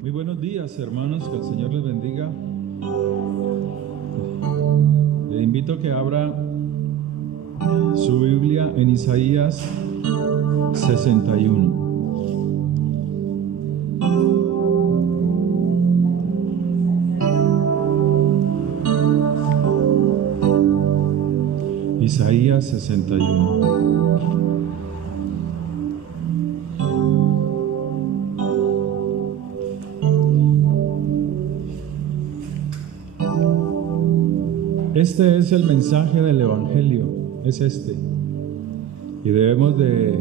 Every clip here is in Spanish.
Muy buenos días, hermanos, que el Señor les bendiga. Le invito a que abra su Biblia en Isaías 61. Isaías 61. Este es el mensaje del Evangelio, es este, y debemos de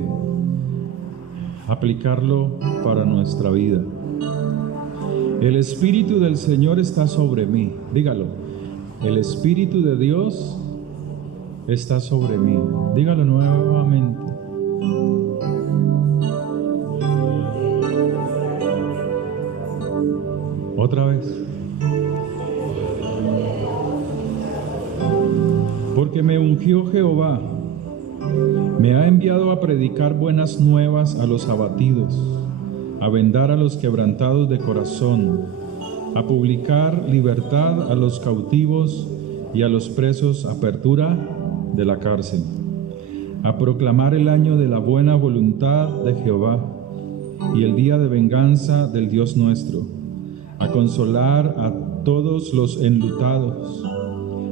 aplicarlo para nuestra vida. El Espíritu del Señor está sobre mí, dígalo, el Espíritu de Dios está sobre mí, dígalo nuevamente. Otra vez. Porque me ungió Jehová, me ha enviado a predicar buenas nuevas a los abatidos, a vendar a los quebrantados de corazón, a publicar libertad a los cautivos y a los presos, apertura de la cárcel, a proclamar el año de la buena voluntad de Jehová y el día de venganza del Dios nuestro, a consolar a todos los enlutados,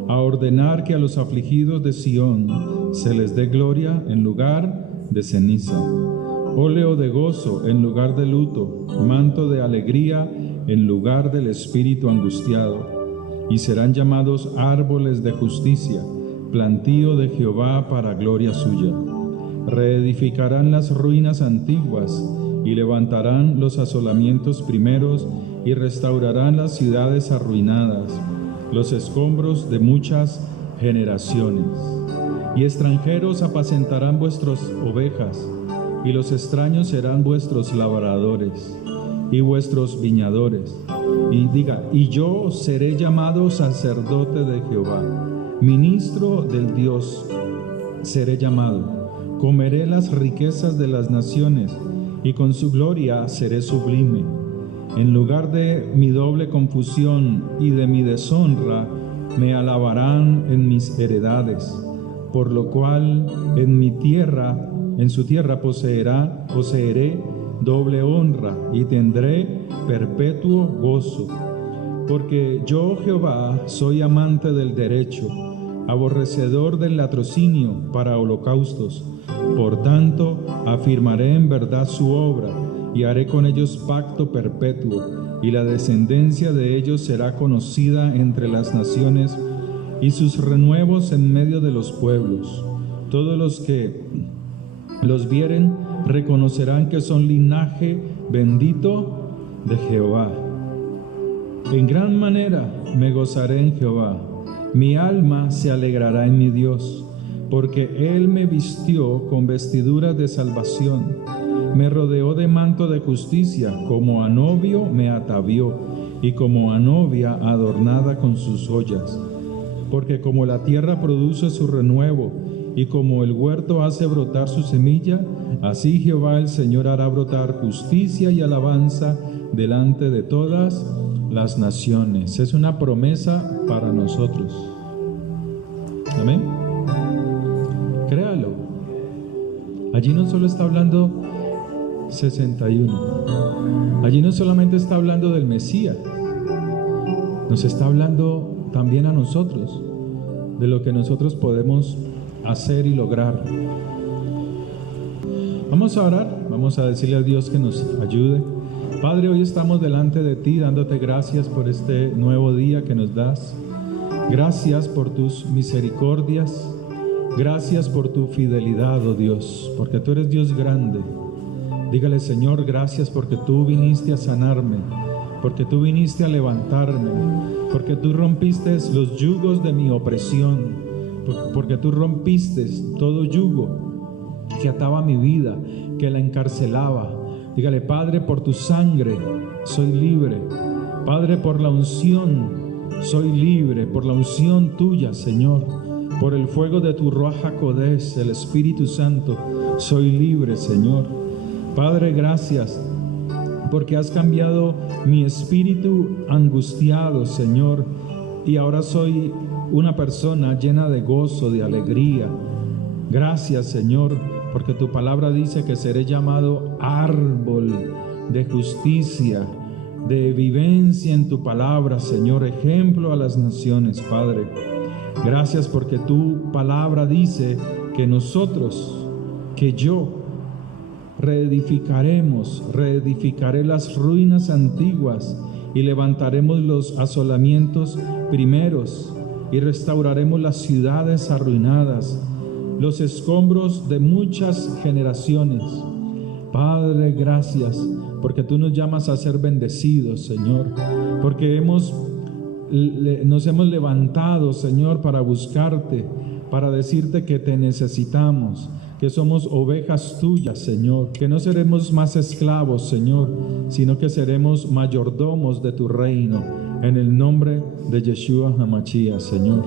a ordenar que a los afligidos de Sión se les dé gloria en lugar de ceniza, óleo de gozo en lugar de luto, manto de alegría en lugar del espíritu angustiado, y serán llamados árboles de justicia, plantío de Jehová para gloria suya. Reedificarán las ruinas antiguas y levantarán los asolamientos primeros y restaurarán las ciudades arruinadas, los escombros de muchas generaciones. Y extranjeros apacentarán vuestras ovejas, y los extraños serán vuestros labradores y vuestros viñadores. Y diga, y yo seré llamado sacerdote de Jehová, ministro del Dios seré llamado. Comeré las riquezas de las naciones, y con su gloria seré sublime. En lugar de mi doble confusión y de mi deshonra, me alabarán en mis heredades, por lo cual en su tierra poseeré doble honra y tendré perpetuo gozo. Porque yo, Jehová, soy amante del derecho, aborrecedor del latrocinio para holocaustos. Por tanto, afirmaré en verdad su obra, y haré con ellos pacto perpetuo, y la descendencia de ellos será conocida entre las naciones, y sus renuevos en medio de los pueblos. Todos los que los vieren reconocerán que son linaje bendito de Jehová. En gran manera me gozaré en Jehová, mi alma se alegrará en mi Dios, porque Él me vistió con vestiduras de salvación, me rodeó de manto de justicia, como a novio me atavió, y como a novia adornada con sus joyas. Porque como la tierra produce su renuevo, y como el huerto hace brotar su semilla, así Jehová el Señor hará brotar justicia y alabanza delante de todas las naciones. Es una promesa para nosotros. Amén. Créalo. Allí no solo está hablando 61. Allí no solamente está hablando del Mesías, nos está hablando también a nosotros, de lo que nosotros podemos hacer y lograr. Vamos a orar, vamos a decirle a Dios que nos ayude. Padre, hoy estamos delante de ti dándote gracias por este nuevo día que nos das. Gracias por tus misericordias, gracias por tu fidelidad, oh Dios, porque tú eres Dios grande. Dígale, Señor, gracias porque tú viniste a sanarme, porque tú viniste a levantarme, porque tú rompiste los yugos de mi opresión, porque tú rompiste todo yugo que ataba mi vida, que la encarcelaba. Dígale, Padre, por tu sangre soy libre. Padre, por la unción soy libre, por la unción tuya, Señor. Por el fuego de tu Ruach HaKodesh, el Espíritu Santo, soy libre, Señor. Padre, gracias porque has cambiado mi espíritu angustiado, Señor, y ahora soy una persona llena de gozo, de alegría. Gracias, Señor, porque tu palabra dice que seré llamado árbol de justicia, de vivencia en tu palabra, Señor, ejemplo a las naciones, Padre. Gracias porque tu palabra dice que nosotros, que yo, reedificaré las ruinas antiguas y levantaremos los asolamientos primeros y restauraremos las ciudades arruinadas, los escombros de muchas generaciones. Padre, gracias, porque tú nos llamas a ser bendecidos, Señor, porque nos hemos levantado, Señor, para buscarte, para decirte que te necesitamos, que somos ovejas tuyas, Señor, que no seremos más esclavos, Señor, sino que seremos mayordomos de tu reino, en el nombre de Yeshua HaMashiach, Señor.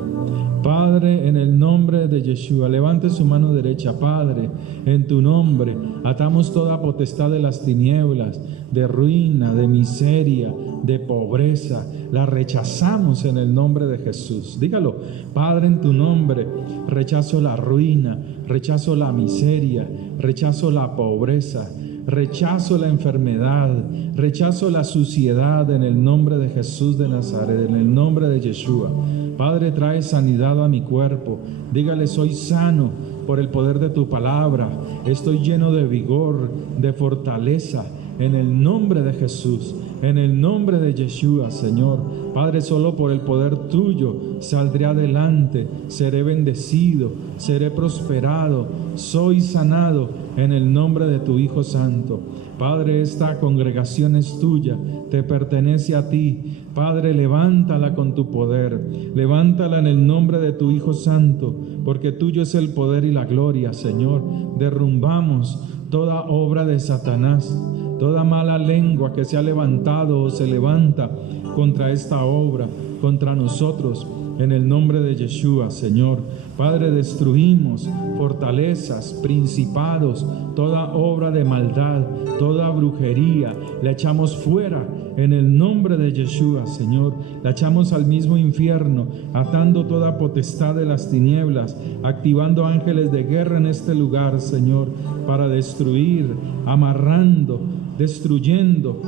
Padre, en el nombre de Yeshua, levante su mano derecha. Padre, en tu nombre atamos toda potestad de las tinieblas, de ruina, de miseria, de pobreza. La rechazamos en el nombre de Jesús. Dígalo. Padre, en tu nombre rechazo la ruina, rechazo la miseria, rechazo la pobreza, rechazo la enfermedad, rechazo la suciedad en el nombre de Jesús de Nazaret, en el nombre de Yeshua. Padre, trae sanidad a mi cuerpo. Dígale, soy sano por el poder de tu palabra. Estoy lleno de vigor, de fortaleza, en el nombre de Jesús, en el nombre de Yeshua, Señor. Padre, solo por el poder tuyo saldré adelante, seré bendecido, seré prosperado, soy sanado en el nombre de tu Hijo Santo. Padre, esta congregación es tuya, te pertenece a ti. Padre, levántala con tu poder, levántala en el nombre de tu Hijo Santo, porque tuyo es el poder y la gloria, Señor. Derrumbamos toda obra de Satanás, toda mala lengua que se ha levantado o se levanta contra esta obra, contra nosotros, en el nombre de Yeshua, Señor. Padre, destruimos fortalezas, principados, toda obra de maldad, toda brujería, la echamos fuera en el nombre de Yeshua, Señor. La echamos al mismo infierno, atando toda potestad de las tinieblas, activando ángeles de guerra en este lugar, Señor, para destruir, amarrando, destruyendo,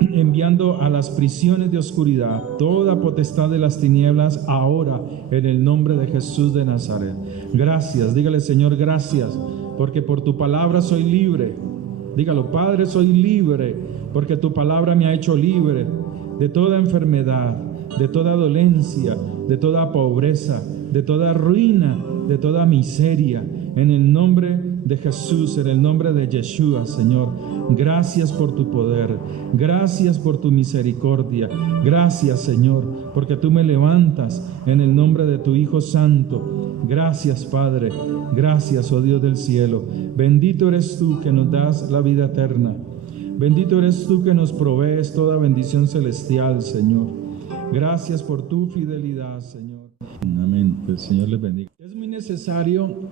enviando a las prisiones de oscuridad toda potestad de las tinieblas ahora en el nombre de Jesús de Nazaret. Gracias, dígale, Señor, gracias, porque por tu palabra soy libre. Dígalo, Padre, soy libre, porque tu palabra me ha hecho libre de toda enfermedad, de toda dolencia, de toda pobreza, de toda ruina, de toda miseria, en el nombre de Jesús, en el nombre de Yeshua, Señor. Gracias por tu poder, gracias por tu misericordia, gracias, Señor, porque tú me levantas en el nombre de tu Hijo Santo. Gracias, Padre, gracias, oh Dios del cielo. Bendito eres tú que nos das la vida eterna, bendito eres tú que nos provees toda bendición celestial, Señor. Gracias por tu fidelidad, Señor. Amén. Que el Señor les bendiga. Es muy necesario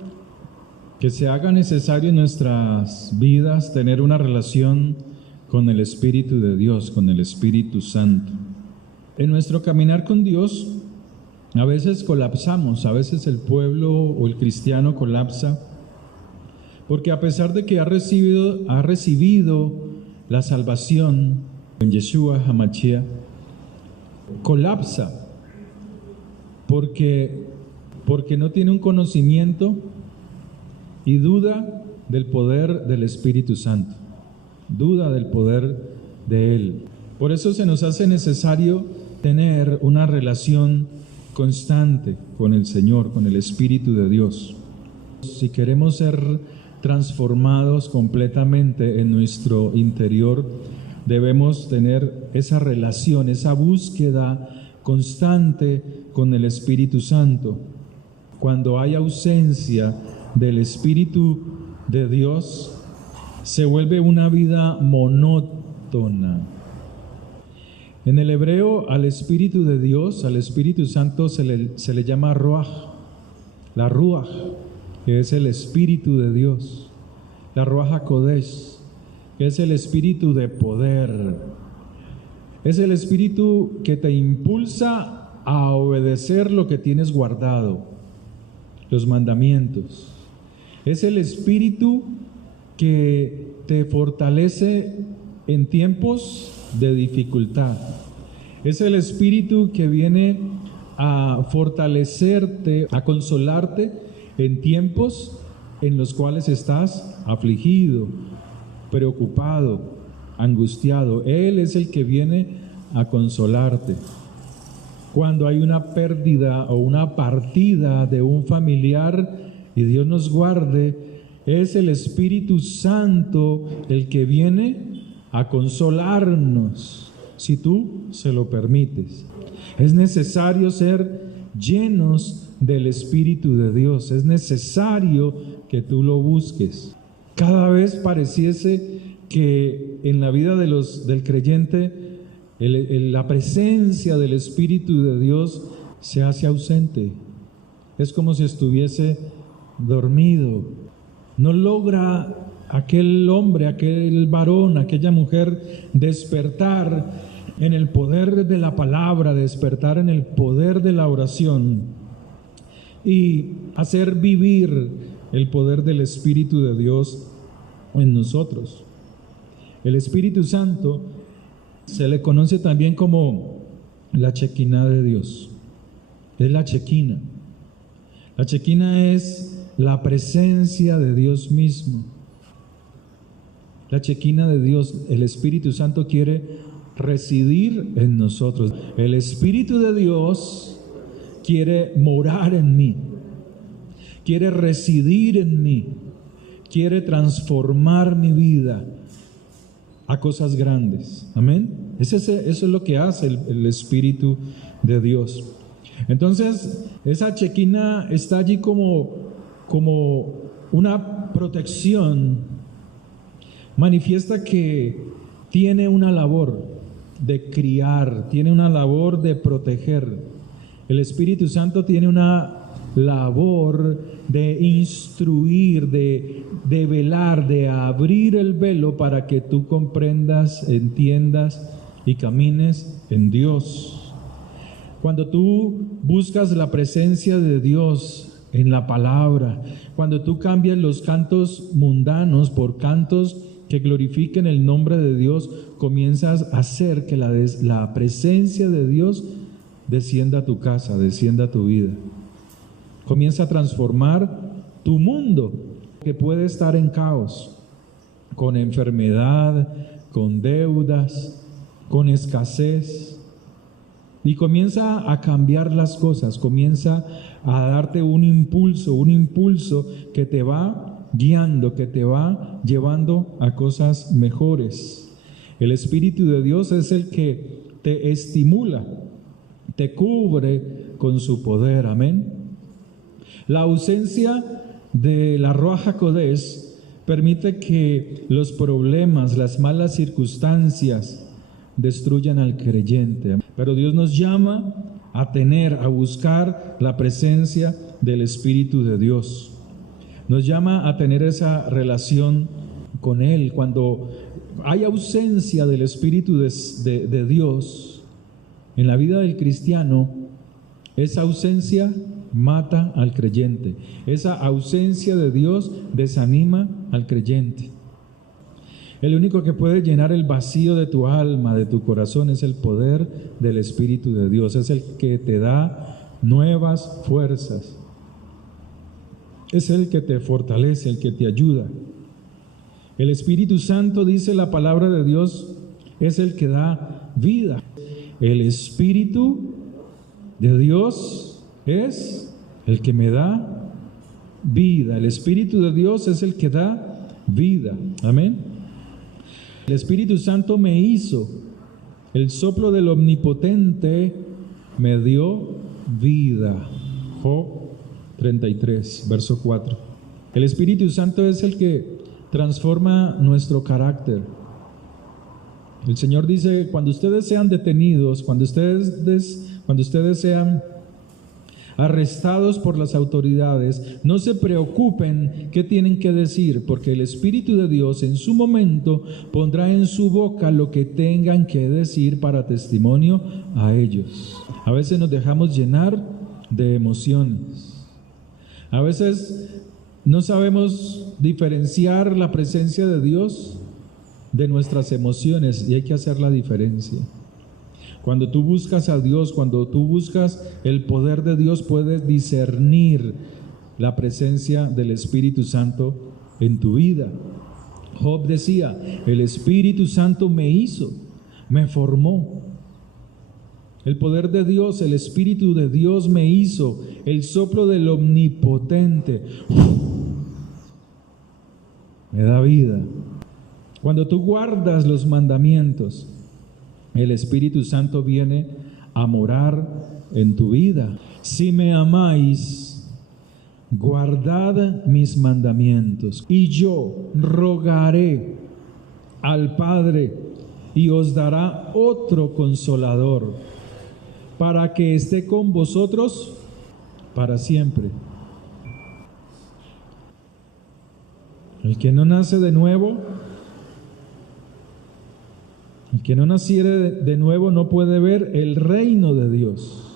que se haga necesario en nuestras vidas tener una relación con el Espíritu de Dios, con el Espíritu Santo. En nuestro caminar con Dios, a veces colapsamos, a veces el pueblo o el cristiano colapsa, porque a pesar de que ha recibido la salvación en Yeshua HaMashiach, colapsa porque no tiene un conocimiento y duda del poder del Espíritu Santo, duda del poder de Él. Por eso se nos hace necesario tener una relación constante con el Señor, con el Espíritu de Dios. Si queremos ser transformados completamente en nuestro interior, debemos tener esa relación, esa búsqueda constante con el Espíritu Santo. Cuando hay ausencia del Espíritu de Dios, se vuelve una vida monótona. En el hebreo, al Espíritu de Dios, al Espíritu Santo, se le llama Ruach, la Ruach, que es el Espíritu de Dios, la Ruach HaKodesh, es el espíritu de poder. Es el espíritu que te impulsa a obedecer lo que tienes guardado, los mandamientos. Es el espíritu que te fortalece en tiempos de dificultad. Es el espíritu que viene a fortalecerte, a consolarte en tiempos en los cuales estás afligido, preocupado, angustiado. Él es el que viene a consolarte. Cuando hay una pérdida o una partida de un familiar, y Dios nos guarde, es el Espíritu Santo el que viene a consolarnos, si tú se lo permites. Es necesario ser llenos del Espíritu de Dios. Es necesario que tú lo busques. Cada vez pareciese que en la vida del creyente la presencia del Espíritu de Dios se hace ausente. Es como si estuviese dormido. No logra aquel hombre, aquel varón, aquella mujer despertar en el poder de la palabra, despertar en el poder de la oración y hacer vivir el poder del Espíritu de Dios en nosotros. El Espíritu Santo se le conoce también como la Shekinah de Dios. Es la Shekinah. La Shekinah es la presencia de Dios mismo. La Shekinah de Dios, el Espíritu Santo quiere residir en nosotros. El Espíritu de Dios quiere morar en mí, quiere residir en mí, quiere transformar mi vida a cosas grandes. Amén. Eso es lo que hace el Espíritu de Dios. Entonces, esa Shekinah está allí como una protección. Manifiesta que tiene una labor de criar, tiene una labor de proteger. El Espíritu Santo tiene una labor de instruir, de velar, de abrir el velo para que tú comprendas, entiendas y camines en Dios. Cuando tú buscas la presencia de Dios en la palabra, cuando tú cambias los cantos mundanos por cantos que glorifiquen el nombre de Dios, comienzas a hacer que la presencia de Dios descienda a tu casa, descienda a tu vida. Comienza a transformar tu mundo, que puede estar en caos, con enfermedad, con deudas, con escasez. Y comienza a cambiar las cosas, comienza a darte un impulso que te va guiando, que te va llevando a cosas mejores. El Espíritu de Dios es el que te estimula, te cubre con su poder. Amén. La ausencia de la Ruach HaKodesh permite que los problemas, las malas circunstancias destruyan al creyente. Pero Dios nos llama a buscar la presencia del Espíritu de Dios. Nos llama a tener esa relación con Él. Cuando hay ausencia del Espíritu de Dios en la vida del cristiano, esa ausencia mata al creyente. Esa ausencia de Dios desanima al creyente. El único que puede llenar el vacío de tu alma, de tu corazón, es el poder del Espíritu de Dios. Es el que te da nuevas fuerzas. Es el que te fortalece, el que te ayuda. El Espíritu Santo, dice la palabra de Dios, es el que da vida. El Espíritu de Dios es el que me da vida. El Espíritu de Dios es el que da vida. Amén. El Espíritu Santo me hizo, el soplo del Omnipotente me dio vida. Job 33, verso 4. El Espíritu Santo es el que transforma nuestro carácter. El Señor dice, cuando ustedes sean detenidos, cuando ustedes sean arrestados por las autoridades, no se preocupen qué tienen que decir, porque el Espíritu de Dios en su momento pondrá en su boca lo que tengan que decir para testimonio a ellos. A veces nos dejamos llenar de emociones. A veces no sabemos diferenciar la presencia de Dios de nuestras emociones y hay que hacer la diferencia. Cuando tú buscas a Dios, cuando tú buscas el poder de Dios, puedes discernir la presencia del Espíritu Santo en tu vida. Job decía, el Espíritu Santo me hizo, me formó. El poder de Dios, el Espíritu de Dios me hizo, el soplo del Omnipotente me da vida. Cuando tú guardas los mandamientos, el Espíritu Santo viene a morar en tu vida. Si me amáis, guardad mis mandamientos, y yo rogaré al Padre, y os dará otro consolador, para que esté con vosotros para siempre. El que no nace de nuevo, el que no naciere de nuevo no puede ver el reino de Dios.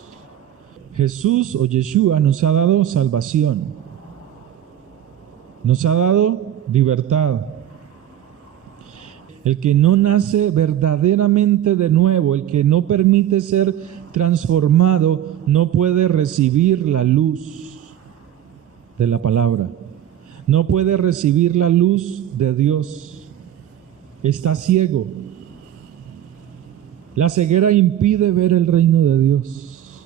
Jesús o Yeshua nos ha dado salvación, nos ha dado libertad. El que no nace verdaderamente de nuevo, el que no permite ser transformado, no puede recibir la luz de la palabra, no puede recibir la luz de Dios, está ciego. La ceguera impide ver el reino de Dios.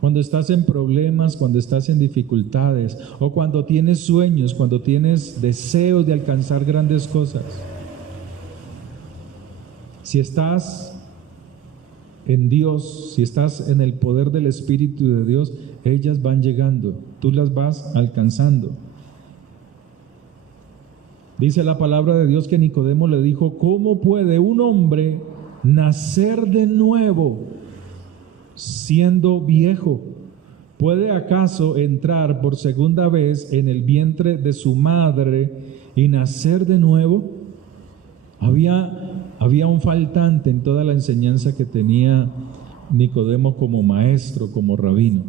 Cuando estás en problemas, cuando estás en dificultades, o cuando tienes sueños, cuando tienes deseos de alcanzar grandes cosas. Si estás en Dios, si estás en el poder del Espíritu de Dios, ellas van llegando, tú las vas alcanzando. Dice la palabra de Dios que Nicodemo le dijo, ¿cómo puede un hombre nacer de nuevo siendo viejo? ¿Puede acaso entrar por segunda vez en el vientre de su madre y nacer de nuevo? Había un faltante en toda la enseñanza que tenía Nicodemo como maestro, como rabino.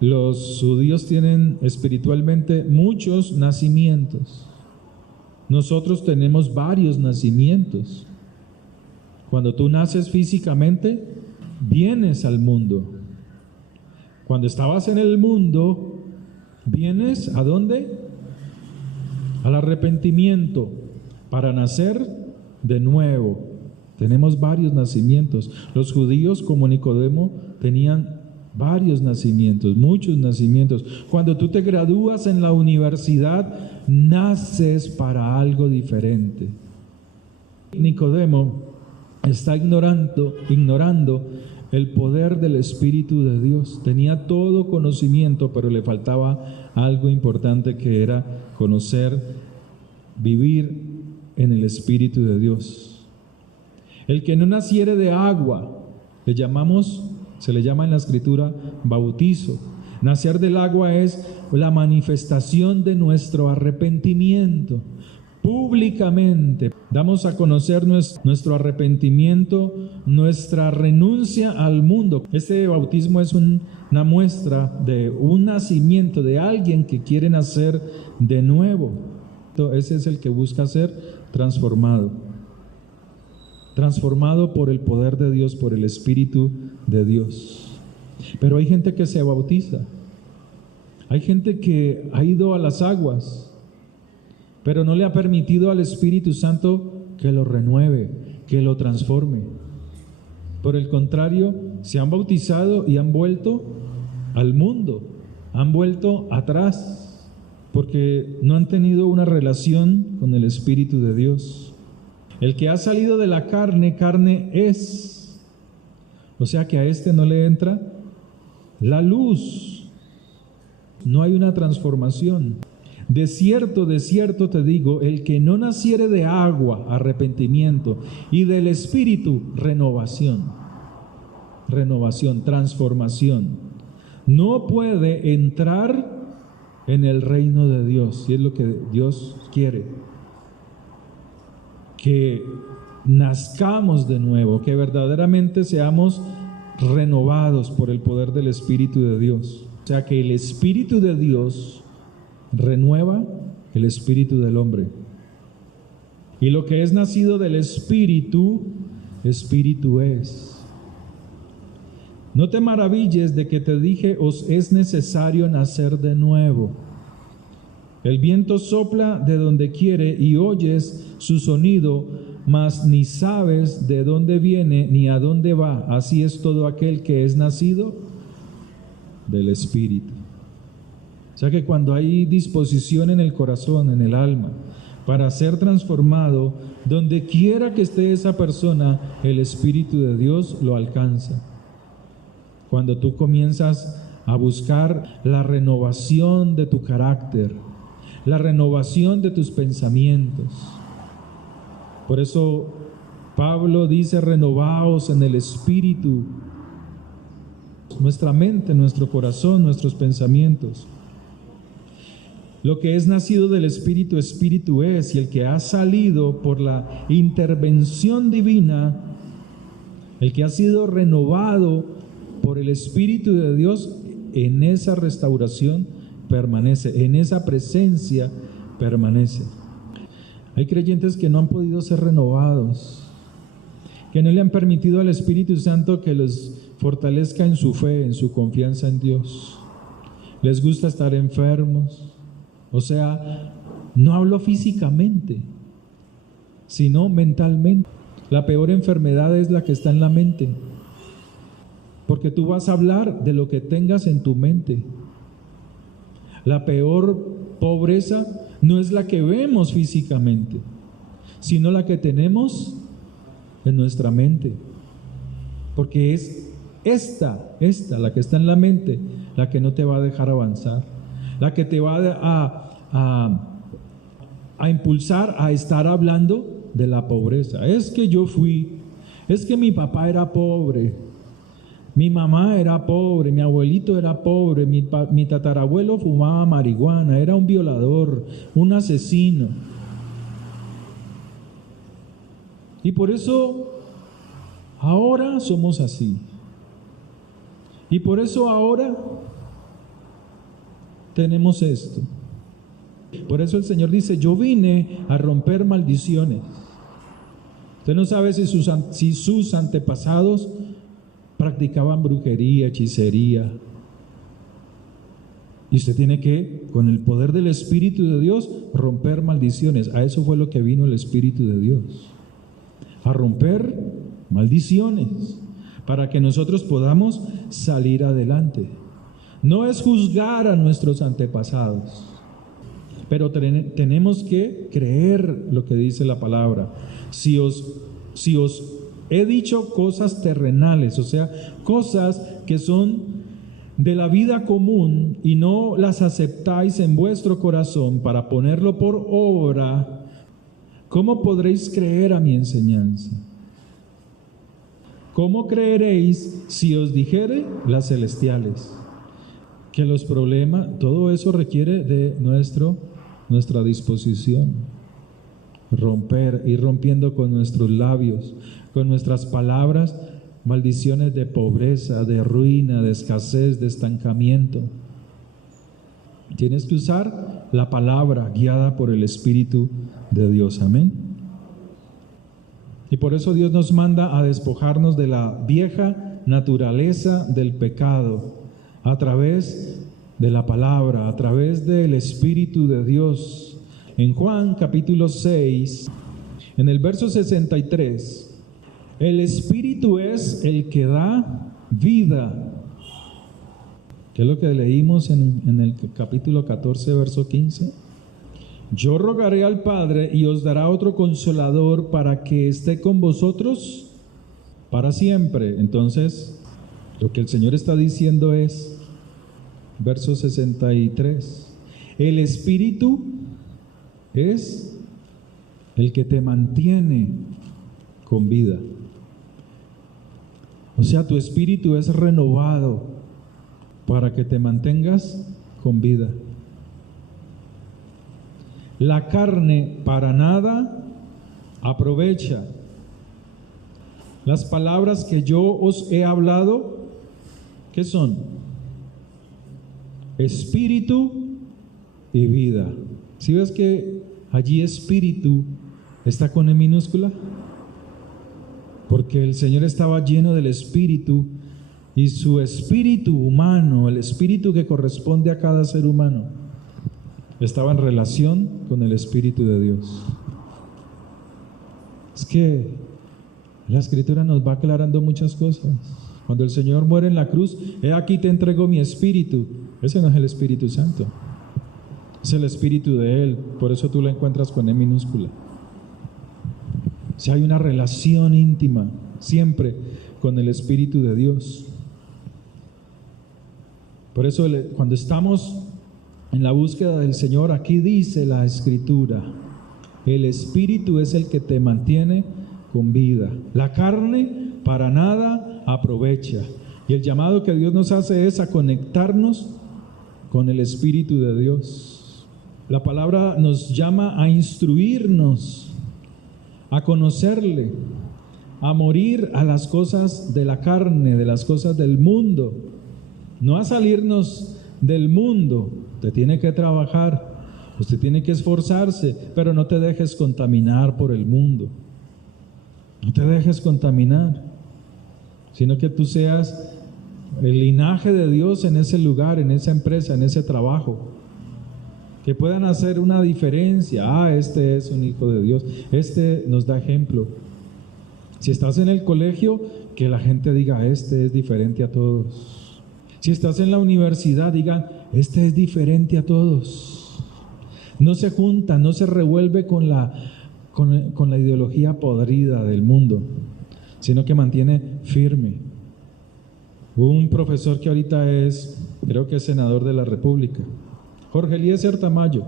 Los judíos tienen espiritualmente muchos nacimientos. Nosotros tenemos varios nacimientos. Cuando tú naces físicamente, vienes al mundo. Cuando estabas en el mundo, vienes ¿a dónde? Al arrepentimiento, para nacer de nuevo. Tenemos varios nacimientos. Los judíos, como Nicodemo, tenían varios nacimientos, muchos nacimientos. Cuando tú te gradúas en la universidad, naces para algo diferente. Nicodemo está ignorando el poder del Espíritu de Dios. Tenía todo conocimiento, pero le faltaba algo importante, que era conocer, vivir en el Espíritu de Dios. El que no naciere de agua, se le llama en la Escritura bautizo. Nacer del agua es la manifestación de nuestro arrepentimiento. Públicamente damos a conocer nuestro arrepentimiento, nuestra renuncia al mundo. Este bautismo es una muestra de un nacimiento de alguien que quiere nacer de nuevo. Ese es el que busca ser transformado por el poder de Dios, por el Espíritu de Dios. Pero hay gente que se bautiza, hay gente que ha ido a las aguas, pero no le ha permitido al Espíritu Santo que lo renueve, que lo transforme. Por el contrario, se han bautizado y han vuelto al mundo, han vuelto atrás, porque no han tenido una relación con el Espíritu de Dios. El que ha salido de la carne, carne es. O sea que a este no le entra la luz. No hay una transformación. De cierto te digo, el que no naciere de agua, arrepentimiento, y del Espíritu, renovación. renovación, transformación. No puede entrar en el reino de Dios, y es lo que Dios quiere, que nazcamos de nuevo, que verdaderamente seamos renovados por el poder del Espíritu de Dios. O sea, que el Espíritu de Dios renueva el espíritu del hombre. Y lo que es nacido del Espíritu, Espíritu es. No te maravilles de que te dije, os es necesario nacer de nuevo. El viento sopla de donde quiere y oyes su sonido, mas ni sabes de dónde viene ni a dónde va. Así es todo aquel que es nacido del Espíritu. O sea que cuando hay disposición en el corazón, en el alma, para ser transformado, donde quiera que esté esa persona, el Espíritu de Dios lo alcanza. Cuando tú comienzas a buscar la renovación de tu carácter, la renovación de tus pensamientos. Por eso Pablo dice, renovaos en el Espíritu, nuestra mente, nuestro corazón, nuestros pensamientos. Lo que es nacido del Espíritu, Espíritu es, y el que ha salido por la intervención divina, el que ha sido renovado por el Espíritu de Dios, en esa restauración permanece, en esa presencia permanece. Hay creyentes que no han podido ser renovados, que no le han permitido al Espíritu Santo que los fortalezca en su fe, en su confianza en Dios. Les gusta estar enfermos. O sea, no hablo físicamente, sino mentalmente. La peor enfermedad es la que está en la mente, porque tú vas a hablar de lo que tengas en tu mente. La peor pobreza no es la que vemos físicamente, sino la que tenemos en nuestra mente, porque es esta, la que está en la mente, la que no te va a dejar avanzar, la que te va a impulsar a estar hablando de la pobreza. Es que yo fui, es que mi papá era pobre, mi mamá era pobre, mi abuelito era pobre, mi tatarabuelo fumaba marihuana, era un violador, un asesino. Y por eso ahora somos así. Y por eso ahora tenemos esto. Por eso el Señor dice, yo vine a romper maldiciones. Usted no sabe si sus antepasados practicaban brujería, hechicería. Y usted tiene que, con el poder del Espíritu de Dios, romper maldiciones. A eso fue lo que vino el Espíritu de Dios. A romper maldiciones, para que nosotros podamos salir adelante. No es juzgar a nuestros antepasados, pero tenemos que creer lo que dice la palabra. Si os he dicho cosas terrenales, o sea, cosas que son de la vida común y no las aceptáis en vuestro corazón para ponerlo por obra, ¿cómo podréis creer a mi enseñanza? ¿Cómo creeréis si os dijere las celestiales? Que los problemas, todo eso requiere de nuestra disposición. Ir rompiendo con nuestros labios, con nuestras palabras, maldiciones de pobreza, de ruina, de escasez, de estancamiento. Tienes que usar la palabra guiada por el Espíritu de Dios. Amén. Y por eso Dios nos manda a despojarnos de la vieja naturaleza del pecado a través de la palabra, a través del Espíritu de Dios. En Juan capítulo 6, en el verso 63, el Espíritu es el que da vida. ¿Qué es lo que leímos en el capítulo 14, verso 15? Yo rogaré al Padre y os dará otro consolador para que esté con vosotros para siempre. Entonces, lo que el Señor está diciendo es, verso 63, el Espíritu es el que te mantiene con vida. O sea, tu espíritu es renovado para que te mantengas con vida. La carne para nada aprovecha. Las palabras que yo os he hablado, ¿qué son? Espíritu y vida. ¿Sí ves que allí espíritu está con E minúscula? Porque el Señor estaba lleno del espíritu, y su espíritu humano, el espíritu que corresponde a cada ser humano, estaba en relación con el Espíritu de Dios. Es que la Escritura nos va aclarando muchas cosas. Cuando el Señor muere en la cruz, he aquí te entrego mi espíritu. Ese no es el Espíritu Santo, es el espíritu de Él. Por eso tú lo encuentras con E minúscula. O sea, hay una relación íntima siempre con el Espíritu de Dios. Por eso cuando estamos en la búsqueda del Señor, aquí dice la Escritura, el Espíritu es el que te mantiene con vida. La carne para nada aprovecha. Y el llamado que Dios nos hace es a conectarnos con el Espíritu de Dios. La palabra nos llama a instruirnos, a conocerle, a morir a las cosas de la carne, de las cosas del mundo. No a salirnos del mundo. Usted tiene que trabajar, usted tiene que esforzarse, pero no te dejes contaminar por el mundo. No te dejes contaminar, sino que tú seas el linaje de Dios en ese lugar, en esa empresa, en ese trabajo, que puedan hacer una diferencia. Este es un hijo de Dios, este nos da ejemplo. Si estás en el colegio, que la gente diga, este es diferente a todos. Si estás en la universidad, digan, este es diferente a todos. No se junta, no se revuelve con la ideología podrida del mundo, sino que mantiene firme. Un profesor que ahorita creo que es senador de la República, Jorge Eliezer Tamayo.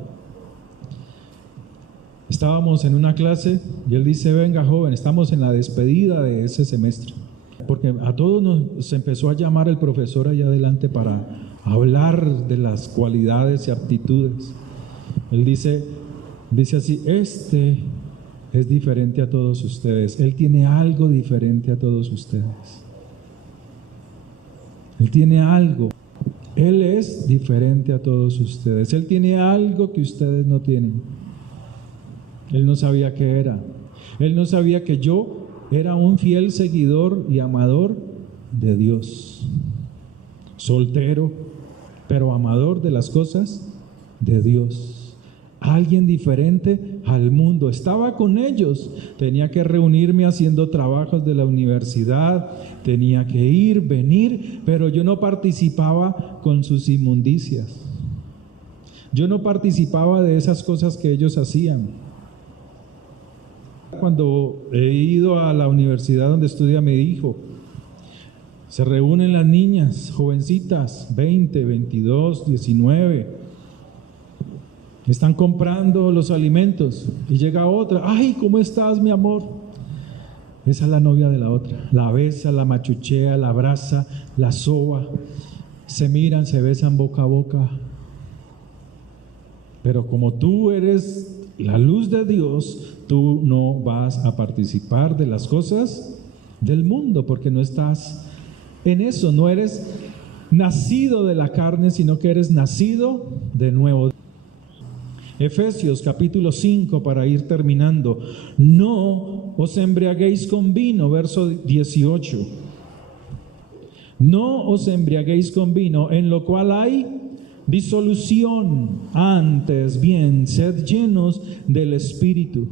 Estábamos en una clase y él dice, venga joven, estamos en la despedida de ese semestre. Porque a todos nos empezó a llamar el profesor allá adelante para hablar de las cualidades y aptitudes. Él dice así, este es diferente a todos ustedes. Él tiene algo diferente a todos ustedes. Él tiene algo. Él es diferente a todos ustedes. Él tiene algo que ustedes no tienen. Él no sabía qué era. Él no sabía que yo era un fiel seguidor y amador de Dios. Soltero, pero amador de las cosas de Dios. Alguien diferente al mundo. Estaba con ellos. Tenía que reunirme haciendo trabajos de la universidad. Tenía que ir, venir, pero yo no participaba con sus inmundicias. Yo no participaba de esas cosas que ellos hacían. Cuando he ido a la universidad donde estudia mi hijo, se reúnen las niñas, jovencitas, 20, 22, 19, están comprando los alimentos y llega otra, ¡ay, cómo estás, mi amor! Esa es la novia de la otra, la besa, la machuchea, la abraza, la soba, se miran, se besan boca a boca. Pero como tú eres la luz de Dios, tú no vas a participar de las cosas del mundo, porque no estás en eso, no eres nacido de la carne, sino que eres nacido de nuevo. Efesios capítulo 5, para ir terminando. No os embriaguéis con vino, verso 18. No os embriaguéis con vino, en lo cual hay disolución. Antes bien, sed llenos del Espíritu,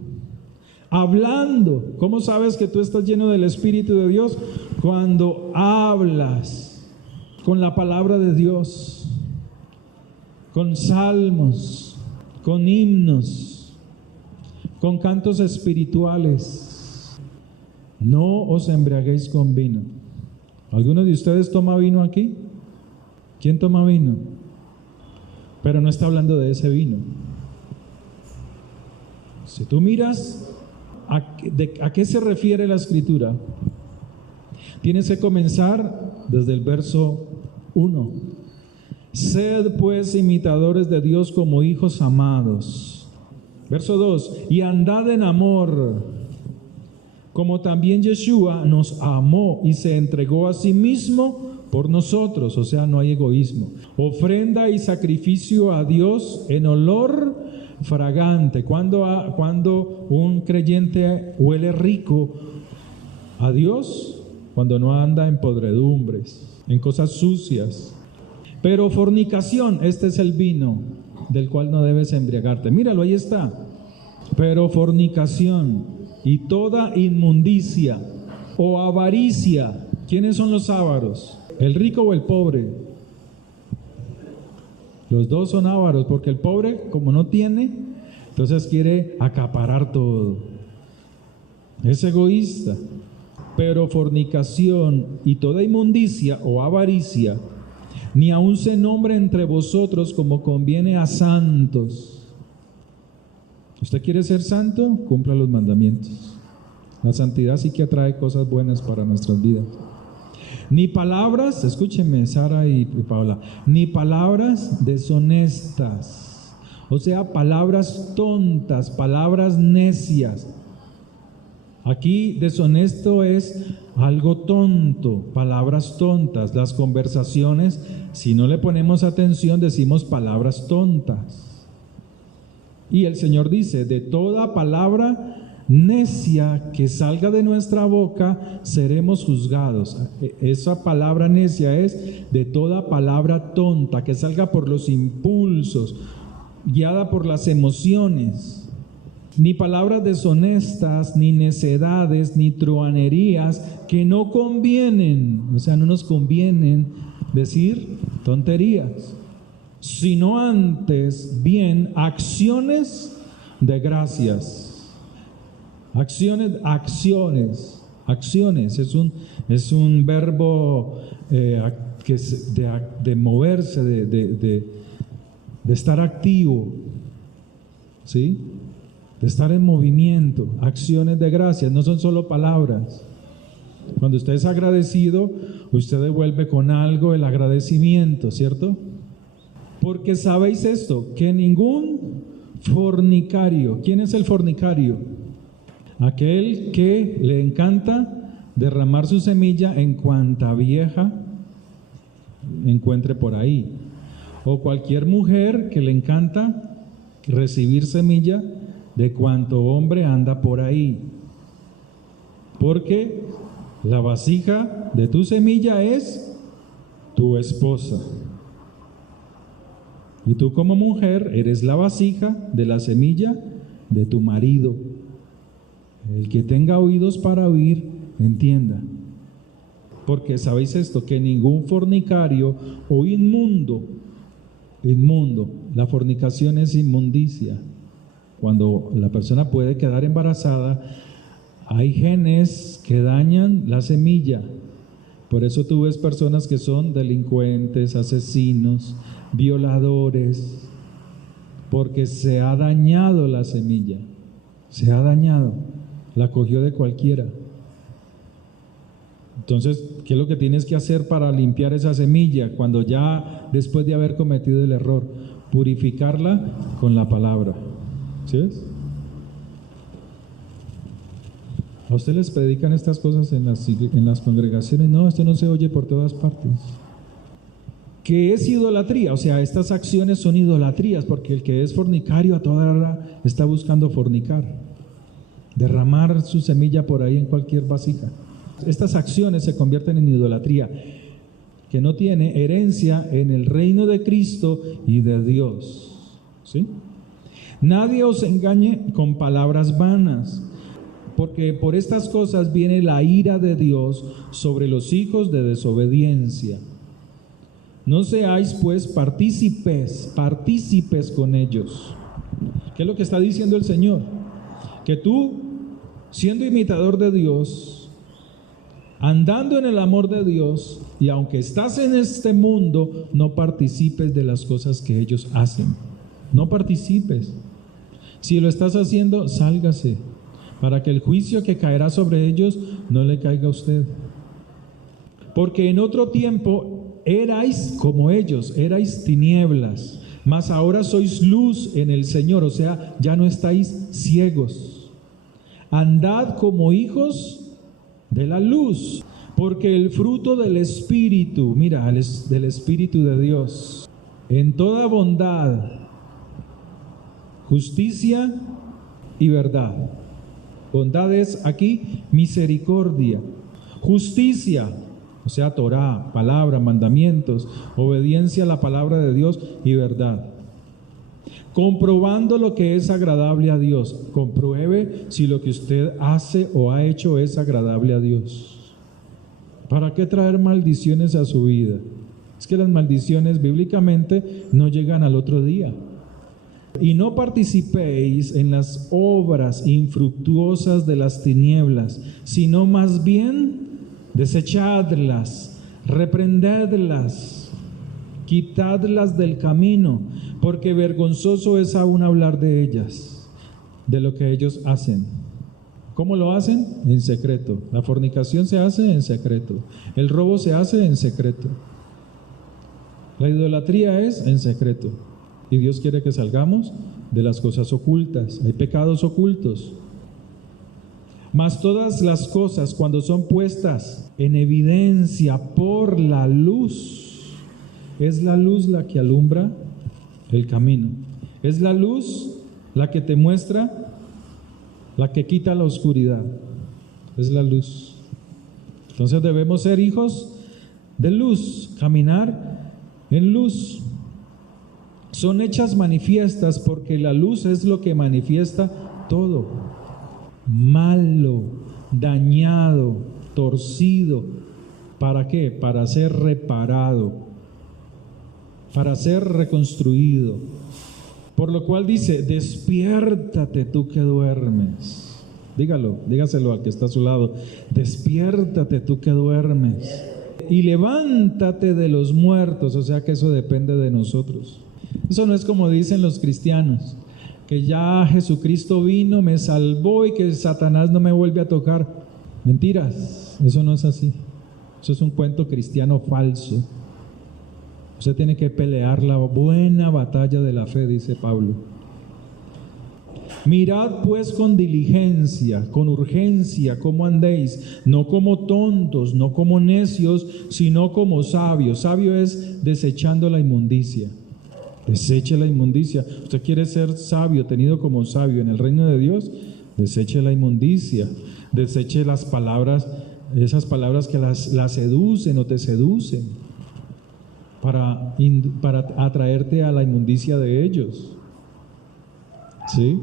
hablando. ¿Cómo sabes que tú estás lleno del Espíritu de Dios? Cuando hablas con la palabra de Dios, con salmos, con himnos, con cantos espirituales. No os embriaguéis con vino. ¿Alguno de ustedes toma vino aquí? ¿Quién toma vino? Pero no está hablando de ese vino. Si tú miras a qué se refiere la Escritura, Tienes que comenzar desde el verso 1. Sed pues imitadores de Dios como hijos amados. Verso 2. Y andad en amor, como también Yeshua nos amó y se entregó a sí mismo por nosotros. O sea, no hay egoísmo. Ofrenda y sacrificio a Dios en olor fragante. Cuando un creyente huele rico a Dios, cuando no anda en podredumbres, en cosas sucias. Pero fornicación, este es el vino del cual no debes embriagarte. Míralo, ahí está. Pero fornicación y toda inmundicia o avaricia. ¿Quiénes son los ávaros? ¿El rico o el pobre? Los dos son ávaros, porque el pobre, como no tiene, entonces quiere acaparar todo. Es egoísta. Pero fornicación y toda inmundicia o avaricia, ni aun se nombre entre vosotros como conviene a santos. ¿Usted quiere ser santo? Cumpla los mandamientos. La santidad sí que atrae cosas buenas para nuestras vidas. Ni palabras, escúchenme Sara y Paula, ni palabras deshonestas, o sea, palabras tontas, palabras necias. Aquí deshonesto es algo tonto, palabras tontas. Las conversaciones, si no le ponemos atención, decimos palabras tontas. Y el Señor dice, de toda palabra necia que salga de nuestra boca, seremos juzgados. Esa palabra necia es de toda palabra tonta que salga por los impulsos, guiada por las emociones. Ni palabras deshonestas, ni necedades, ni truhanerías que no convienen, o sea, no nos convienen decir tonterías, sino antes bien acciones de gracias. Acciones, es un verbo que es de moverse, de estar activo, ¿sí? De estar en movimiento, acciones de gracias, no son solo palabras. Cuando usted es agradecido, usted devuelve con algo el agradecimiento, ¿cierto? Porque sabéis esto, que ningún fornicario, ¿quién es el fornicario? Aquel que le encanta derramar su semilla en cuanta vieja encuentre por ahí, o cualquier mujer que le encanta recibir semilla de cuanto hombre anda por ahí, porque la vasija de tu semilla es tu esposa, y tú como mujer eres la vasija de la semilla de tu marido. El que tenga oídos para oír, entienda. Porque sabéis esto, que ningún fornicario o inmundo, la fornicación es inmundicia. Cuando la persona puede quedar embarazada, hay genes que dañan la semilla. Por eso tú ves personas que son delincuentes, asesinos, violadores, porque se ha dañado la semilla, se ha dañado, la cogió de cualquiera. Entonces, ¿qué es lo que tienes que hacer para limpiar esa semilla cuando ya después de haber cometido el error? Purificarla con la palabra. ¿Sí ves? ¿A ustedes les predican estas cosas en las congregaciones? No, esto no se oye por todas partes. ¿Qué es idolatría? O sea, estas acciones son idolatrías, porque el que es fornicario a toda hora está buscando fornicar, derramar su semilla por ahí en cualquier vasija. Estas acciones se convierten en idolatría, que no tiene herencia en el reino de Cristo y de Dios. ¿Sí? Nadie os engañe con palabras vanas, porque por estas cosas viene la ira de Dios sobre los hijos de desobediencia. No seáis pues partícipes con ellos. ¿Qué es lo que está diciendo el Señor? Que tú, siendo imitador de Dios, andando en el amor de Dios, y aunque estás en este mundo, no participes de las cosas que ellos hacen. No participes. Si lo estás haciendo, sálgase, para que el juicio que caerá sobre ellos no le caiga a usted. porque en otro tiempo erais como ellos, erais tinieblas, mas ahora sois luz en el Señor, o sea, ya no estáis ciegos. Andad como hijos de la luz, porque el fruto del Espíritu, mira, del Espíritu de Dios, en toda bondad, justicia y verdad. Bondad es aquí misericordia. Justicia, o sea, Torá, palabra, mandamientos, obediencia a la palabra de Dios y verdad. Comprobando lo que es agradable a Dios. Compruebe si lo que usted hace o ha hecho es agradable a Dios. ¿Para qué traer maldiciones a su vida? Es que las maldiciones bíblicamente no llegan al otro día. Y no participéis en las obras infructuosas de las tinieblas, sino más bien desechadlas, reprendedlas, quitadlas del camino, porque vergonzoso es aún hablar de ellas, de lo que ellos hacen. ¿Cómo lo hacen? En secreto. La fornicación se hace en secreto. El robo se hace en secreto. La idolatría es en secreto. Y Dios quiere que salgamos de las cosas ocultas. Hay pecados ocultos. Mas todas las cosas, cuando son puestas en evidencia por la luz, es la luz la que alumbra el camino. Es la luz la que te muestra, la que quita la oscuridad. Es la luz. Entonces debemos ser hijos de luz, caminar en luz. Son hechas manifiestas porque la luz es lo que manifiesta todo malo, dañado, torcido. ¿Para qué? Para ser reparado, para ser reconstruido. Por lo cual dice, despiértate tú que duermes. Dígaselo al que está a su lado. Despiértate tú que duermes y levántate de los muertos. O sea que eso depende de nosotros. Eso no es como dicen los cristianos, que ya Jesucristo vino, me salvó y que Satanás no me vuelve a tocar. Mentiras, eso no es así. Eso es un cuento cristiano falso. Usted tiene que pelear la buena batalla de la fe, dice Pablo. Mirad pues con diligencia, con urgencia, cómo andéis, no como tontos, no como necios, sino como sabios. Sabio es desechando la inmundicia. Deseche la inmundicia. Usted quiere ser sabio, tenido como sabio en el reino de Dios. Deseche la inmundicia. Deseche las palabras, esas palabras que las seducen o te seducen para atraerte a la inmundicia de ellos. ¿Sí?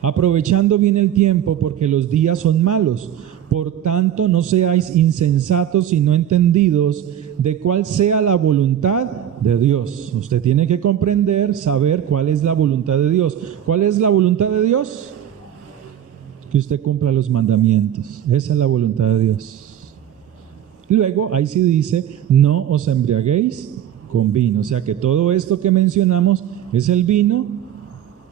Aprovechando bien el tiempo, porque los días son malos. Por tanto, no seáis insensatos, sino entendidos de cuál sea la voluntad de Dios. Usted tiene que comprender, saber cuál es la voluntad de Dios. ¿Cuál es la voluntad de Dios? Que usted cumpla los mandamientos. Esa es la voluntad de Dios. Luego, ahí sí dice, no os embriaguéis con vino. O sea que todo esto que mencionamos es el vino,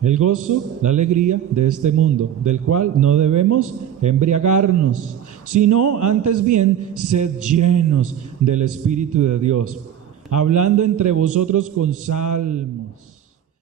el gozo, la alegría de este mundo, del cual no debemos embriagarnos, sino antes bien, sed llenos del Espíritu de Dios, hablando entre vosotros con salmos,